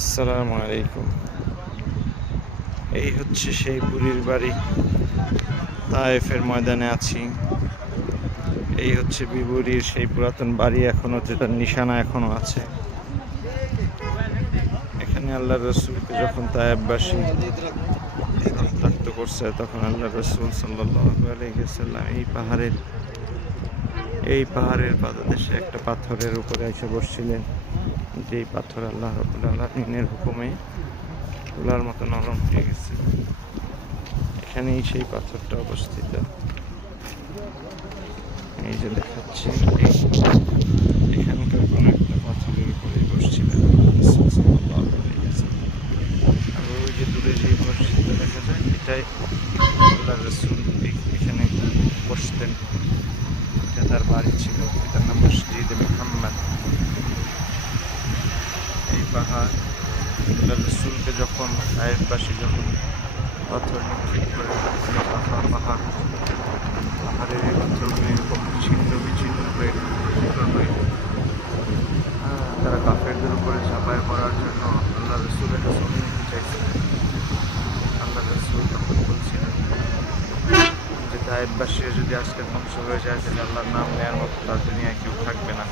আসসালামু আলাইকুম। এই হচ্ছে সেই বুড়ির বাড়ি। তায়েফের ময়দানে আছি। এই হচ্ছে বিবুরির সেই পুরাতন বাড়ি, এখনো যেটার নিশানা এখনো আছে। এখানে আল্লাহ রসুলকে যখন তায়েফবাসী রক্তাক্ত করছে, তখন আল্লাহ রসুল সাল্লাল্লাহু আলাইহি ওয়াসাল্লাম এই পাহাড়ের পাদদেশে একটা পাথরের উপরে এসে বসছিলেন, যেই পাথর আল্লাহ রাব্বুল আলামিনের হুকুমে তুলার মতো নরম হয়ে গেছে। এখানেই সেই পাথরটা অবস্থিত। এই যে দেখাচ্ছি, এখানকার কোনো একটা পাথরের উপরে বসছিলেন আর ওই যে দূরে যে মসজিদটা দেখা যায়, এটাই আল্লাহ রসুল এখানে বসতেন। এটা তার বাড়ি ছিল, এটার নাম মসজিদ মুহাম্মদ। এই পাহাড় আল্লাহ রসুলকে যখন তায়েফবাসী যখন পাথর নিক্ষেপ করে, পাহাড়ের এই পাথরগুলো এরকম ছিন্ন বিচ্ছিন্ন হয়ে তারা কাফেরদের উপরে ঝাঁপায় পড়ার জন্য আল্লাহ রসুলের কাছে অনুমতি চাইছিলেন। আল্লাহ রসুল তখন বলছিলেন যে তায়েফবাসীরা যদি আজকে ধ্বংস হয়ে যায়, তাহলে আল্লাহর নাম নেওয়ার মতো তার দুনিয়ায় কেউ থাকবে না।